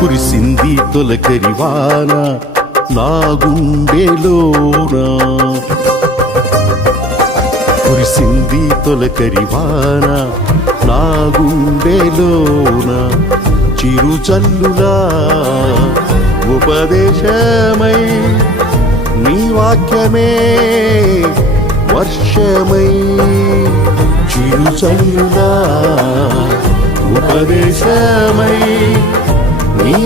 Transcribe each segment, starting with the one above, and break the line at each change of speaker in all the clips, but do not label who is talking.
కురిసింది తొలకరి వాన గుండెలోనా కురిసింది తొలకరి వాన నా చిరు చల్లులా ఉపదేశమై నీ వాక్యమే వర్షమై చిరు చల్లులా ఉపదేశమై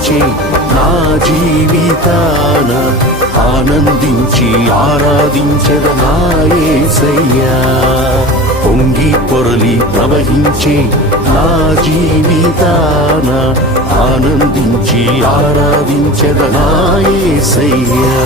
ప్రవహించే నా జీవితాన ఆనందించి ఆరాధించద నాయసయ్యా పొంగి పొరలి ప్రవహించి నా జీవితాన ఆనందించి ఆరాధించద నాయసయ్యా